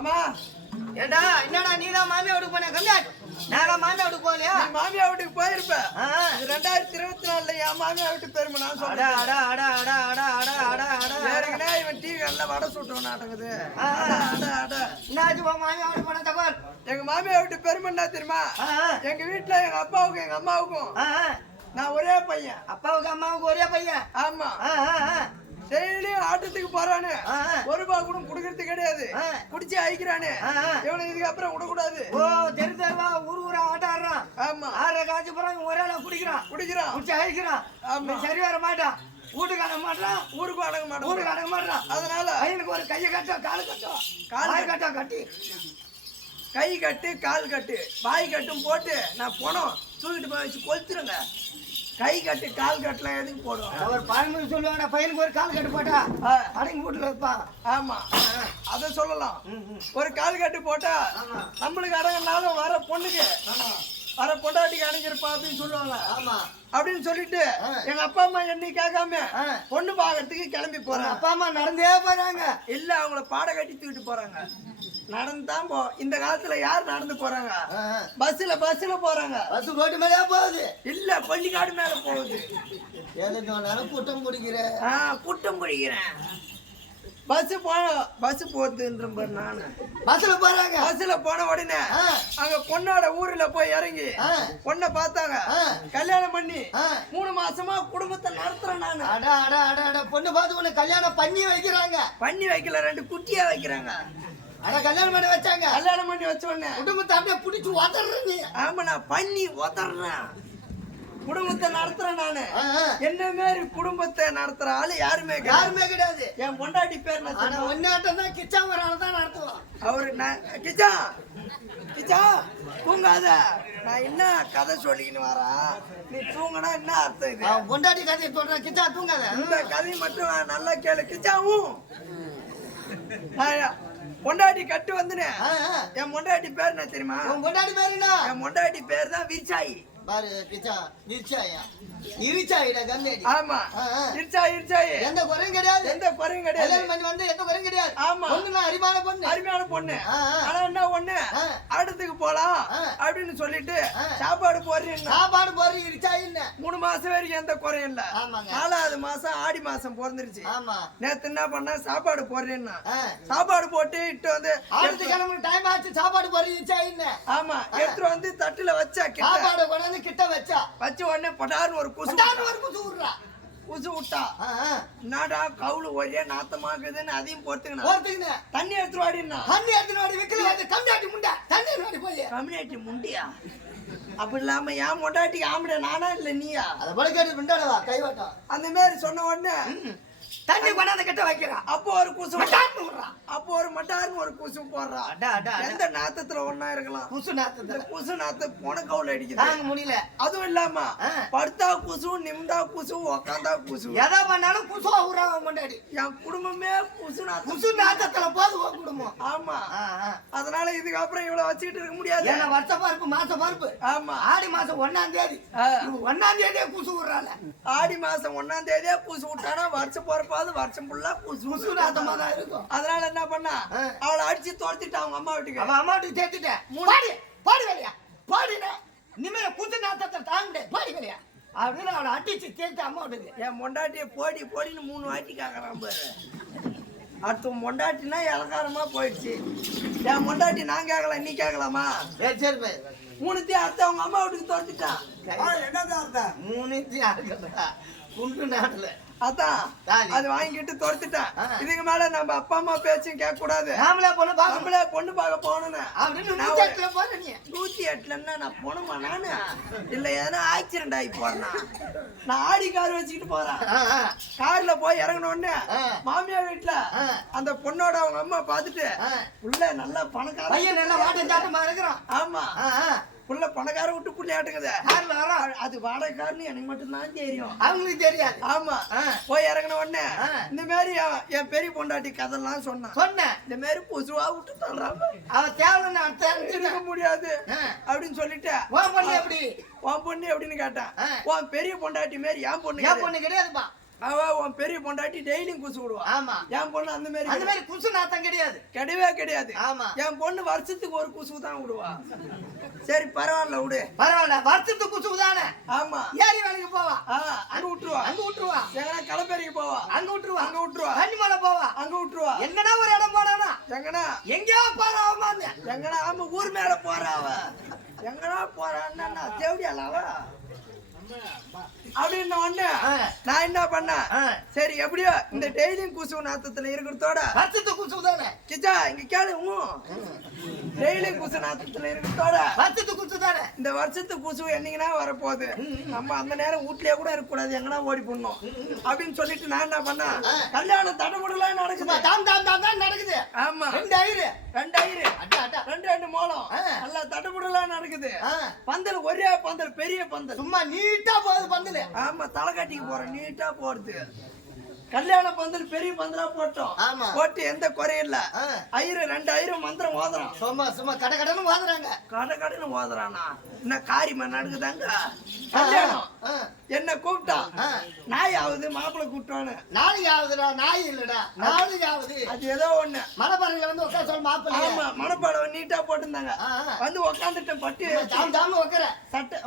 மாமா ஏடா என்னடா நீதான் மாமியா வீட்டுக்கு போன கம்மியா நான் மாமியா வீட்டுக்கு போகலையா? மாமியா வீட்டுக்கு போயிருப்பேன். 2024 என் மாமியா வீட்டுக்கு பெருமை நான் சொல்றேன். ஏற்கனவே இவன் டிவி கல்ல வடை சுட்டவன் நாட்டங்குது. மாமியா வீட்டுக்கு போன தகவல் எங்க மாமியா வீட்டு பெருமை என்ன தெரியுமா? எங்க வீட்டுல எங்க அப்பாவுக்கும் எங்க அம்மாவுக்கும் நான் ஒரே பையன். அப்பாவுக்கு அம்மாவுக்கு ஒரே பையன். ஆமா. டெய்லியும் ஆட்டத்துக்கு போறானு, ஒரு ரூபாய் கூட குடுக்கறது கிடையாது. குடிச்சு அழிக்கிறானு, இவனை இதுக்கு அப்புறம் விடக்கூடாது. ஓ தெரு தெருவா ஊர் ஊரா ஆட்டம் ஆடுறான். ஆமா. ஆற காய்ச்சி போறாங்க, ஒரே ஆளா குடிக்கிறான் குடிச்சு அழிக்கிறான். ஆமா. சரி வர மாட்டான், வீட்டுக்கு அடங்க மாட்டான், ஊருக்கு அடங்க மாட்டான். அதனால பையனுக்கு ஒரு கையை கட்டும் காலு கட்டும் கட்டி கை கட்டு கால் கட்டு வாய் கட்டும் போட்டு நான் போனோம் தூக்கிட்டு போய் வச்சு கொளுத்துருங்க. கை கட்டு கால் கட்டுலாம் எதுக்கு போடுவோம்? அவர் பழமொழி சொல்லுவாங்க, பையனுக்கு ஒரு கால் கட்டு போட்டா அடங்கி வீட்டுல வைப்பான். ஆமா, அத சொல்லலாம். ஒரு கால் கட்டு போட்டா நம்மளுக்கு அடங்கினாலும் வர பொண்ணுக்கு வர பொண்டாட்டிக்கு அடங்கிருப்பா அப்படின்னு சொல்லுவாங்க. ஆமா. அப்படின்னு சொல்லிட்டு எங்க அப்பா அம்மா என்னை கேட்காம பொண்ணு பாக்கிறதுக்கு கிளம்பி போறாங்க. அப்பா அம்மா நடந்தே போறாங்க. இல்ல அவங்கள பாட கட்டி தூக்கிட்டு போறாங்க. நடந்துதான் இந்த காலத்துல யார் நடந்து போறாங்க? பஸ்ல போறாங்க. பஸ் ரோட்டு மேலே போகுது. இல்ல பள்ளிக்காடு மேல போகுது. கூட்டம் குடிக்கிறேன். பஸ் போகுதுன்ற நானு பஸ்ல போன உடனே அங்க பொண்ணோட ஊர்ல போய் இறங்கி பொண்ணை பார்த்தாங்க. கல்யாணம் பண்ணி 3 மாசமா குடும்பத்தை நடத்துறேன் நானு. பொண்ணு பார்த்து உன்னை கல்யாணம் பண்ணி வைக்கிறாங்க. பண்ணி வைக்கல, 2 குட்டியா வைக்கிறாங்க. கல்யாணம் பண்ணி வச்சாங்க. கல்யாணம் பண்ணி வச்ச உடனே குடும்பத்தை அப்படியே பிடிச்சி உதறீங்க. ஆமா, நான் பண்ணி உதறேன். குடும்பத்தை நடத்துறேன் நானு. என்ன மாரி குடும்பத்தை நடத்துற ஆளு யாருமே கிடையாது. என் பொண்டாட்டி பேர் ஒன்னாட்டம் தான் கிச்சா தான் நடத்துவான். அவரு கிச்சா தூங்காத, நான் என்ன கதை சொல்லிக்கின்னு வரா, நீ தூங்கினா என்ன அர்த்தம்? இது பொண்டாட்டி கதையை சொல்றேன், கிச்சா தூங்காத. இந்த கதை மட்டும் நல்லா கேளு. கிச்சாவும் பொண்டாட்டி கட்டு வந்துனே. என் பொண்டாட்டி பேர் என்ன தெரியுமா? பொண்டாட்டி பேர் என்ன? என் பொண்டாட்டி பேர் தான் விரிச்சாயி. பாரு கிச்சா இருச்சாயிடா கந்தேடி. ஆமா, இருச்சாயி. எந்த குறையும் கிடையாது. எந்த குறையும் கிடையாது. வந்து எந்த குறையும் கிடையாது. ஆமா, பொண்ணு அருமையான பொண்ணு. ஆனா என்ன ஒண்ணு, ஆட்டத்துக்கு போலாம் அப்படின்னு சொல்லிட்டு சாப்பாடு போடுறீங்க. இருச்சாயின்னு 3 மாசம் வரைக்கும் எந்த குறையும் இல்ல. 4வது மாசம் ஆடி மாசம் பிறந்துருச்சு. நேத்து என்ன பண்ண, சாப்பாடு போடுறேன்னா சாப்பாடு போட்டு இட்டு வந்து ஆடுத்து கிளம்பு டைம் ஆச்சு. சாப்பாடு போடுறீங்க. ஆமா, எடுத்துட்டு வந்து தட்டுல வச்சா சாப்பாடு கொண்டாந்து கிட்ட வச்ச உடனே பட்டாருன்னு ஒரு குசு விட்டா. என்னடா கவுளு ஒரே நாத்தமாக்குதுன்னு அதையும் போட்டுக்கினா தண்ணி எடுத்துட்டு வாடி கம்யூனிட்டி முண்டியா? அப்படி இல்லாம என் மொண்டாட்டிக்கு ஆம்பளை நானா இல்ல நீயா? அந்த மாதிரி சொன்ன உடனே தண்ணி கொண்டாந்து கிட்ட வைக்கிறான். அப்போ ஒரு குசு அப்போ ஒரு மட்டாருன்னு ஒரு குசு போடுறான். எந்த நாத்தத்துல ஒன்னா இருக்கலாம். குசு நாத்து போன கவுல அடிக்குது முடியல. அதுவும் இல்லாம படுத்தா குசு, நிமிந்தா குசு, உக்காந்தா குசு, எதை பண்ணாலும் குசு ஊறாங்க முன்னாடி. என் குடும்பமே குசு நாத்தத்துல போது குடும்பம். ஆமா, அதனால இதுக்கப்புறம் இவ்வளவு வச்சுக்கிட்டு இருக்க முடியாது. வருஷ பருப்பு மாச பருப்பு. ஆமா, ஆடி மாசம் 1ஆம் தேதி குசு விடுறாங்க. ஆடி மாசம் 1ஆம் தேதியே குசு விட்டானா வருஷம் போறப்பாது வருஷம் ஃபுல்லா குசு நாத்தமா தான் இருக்கும். அதனால என்ன பண்ணா, அவளை அடிச்சு துரத்திட்டு அவங்க அம்மா வீட்டுக்கு அம்மா வீட்டுக்கு சேர்த்துட்டேன். பாடி வேலையா பாடின இனிமே குசு நாத்தத்தை தாங்க பாடி வேலையா அப்படின்னு அவளை அடிச்சு சேர்த்து அம்மா வீட்டுக்கு. என் மொண்டாட்டிய போடின்னு 3 வாட்டி கேக்குறான் பாரு. அடுத்த மொண்டாட்டினா இலக்காரமா போயிடுச்சு. என் மொண்டாட்டி நான் கேட்கல, நீ கேட்கலாமா? சரி 3த்தையும் அர்த்தம் அவங்க அம்மா வீட்டுக்கு துரத்திட்டான். என்னதான் அர்த்தம்? 3த்தையும் குண்டு நாட்டுல அதான் அது வாங்கிட்டு துரத்துட்டேன். இதுக்கு மேல நம்ம அப்பா அம்மா பேச்சும் கேட்க கூடாது. நாமளே பொண்ணு பார்க்க போகணும்னு 108ல நான் போனோமா நானு இல்ல எதனா ஆக்சிடென்ட் ஆகி போறேன்னா நான் ஆடி கார் வச்சுக்கிட்டு போறேன். கார்ல போய் இறங்கின உடனே மாமியார் வீட்டுல அந்த பொண்ணோட அவங்க அம்மா பாத்துட்டு உள்ள நல்லா பணக்கார நல்லா வாட்டம் இருக்கிறான். ஆமா, புள்ள பணக்கார விட்டு புள்ளி ஆட்டுக்குது. அது வாடகைக்காரன்னு எனக்கு மட்டும்தான் தெரியும், அவங்களுக்கு தெரியாது. ஆமா, போய் இறங்கின உடனே இந்த மாதிரி என் பெரிய பொண்டாட்டி கதெல்லாம் சொன்னேன். இந்த மாதிரி பொசுவா விட்டு தள்ளுறாங்க. அவ தேவை முடியாது அப்படின்னு சொல்லிட்டு உன் பொண்ணு எப்படின்னு கேட்டான். உன் பெரிய பொண்டாட்டி மாரி என் பொண்ணு கிடையாதுப்பா. அவ உன் பெரிய பொண்டாட்டி டெய்லியும் குசு விடுவா. ஆமா. என் பொண்ணு அந்த மாதிரி குசு நாத்தம் கிடையாது. கிடையாது. ஆமா. என் பொண்ணு வருஷத்துக்கு ஒரு குசு தான் விடுவா. சரி பரவாயில்ல விடு. பரவாயில்ல வருஷத்துக்கு குசு தானே. ஆமா. ஏரி வேலைக்கு போவா. அங்க விட்டுருவா. எங்கனா களப்பேரிக்கு போவா. அங்க விட்டுருவா. கன்னிமலை போவா. அங்க விட்டுருவா. எங்கனா ஒரு இடம் போறானா. எங்கேயோ போறா அவ. எங்கனா ஆமா ஊர் மேல போறா அவ. எங்கனா போறான்னா தேவடியால அவ. அப்படின்னு ஒண்ணு நான் என்ன பண்ணேன், சரி எப்படியோ இந்த டெய்லியும் குசு நாத்தத்துல இருக்கிறதோட வருஷத்து குசு தானே கிச்சா இங்க கேளு. டெய்லியும் குசு நாத்தத்துல இருக்கிறதோட வருஷத்து குசு தானே. இந்த வருஷத்து குசு என்னைக்குன்னா வரப்போகுது. நம்ம அந்த நேரம் வீட்லயே கூட இருக்க கூடாது, எங்கன்னா ஓடி போடணும் அப்படின்னு சொல்லிட்டு நான் என்ன பண்ணேன், கல்யாணம் தடமுடலாம் நடக்குது. நடக்குது. ஆமா. ரெண்டு மோளம் நல்லா தடமுடலாம் நடக்குது. பந்தல் ஒரே பந்தல், பெரிய பந்தல், சும்மா நீட்டா போகுது பந்தல். ஆமா. தலை கட்டிக்கு போறேன், நீட்டா போடுது. கல்யாண பந்தல் பெரிய பந்தலா போட்டோம். போட்டு எந்த குறையும் இல்ல. 2 மந்திரம் ஓதுறான். சும்மா கடன்னு ஓதுறாங்க. கடன்னு ஓதுறானா என்ன காரியமா நடக்குதாங்க. கல்யாணம் என்ன கூப்பிட்டான். நாயாவது மாப்பிள்ளை கூப்பிட்டானு. நாளையாவதுடா, நாய் இல்லடா, நாளையாவது. அது ஏதோ ஒண்ணு. மணப்பாறையில வந்து உட்கார சொல்ல மாப்பிள்ளை. ஆமா. மணப்பாறை நீட்டா போட்டிருந்தாங்க. வந்து உக்காந்துட்டேன். பட்டு உட்கார சட்டை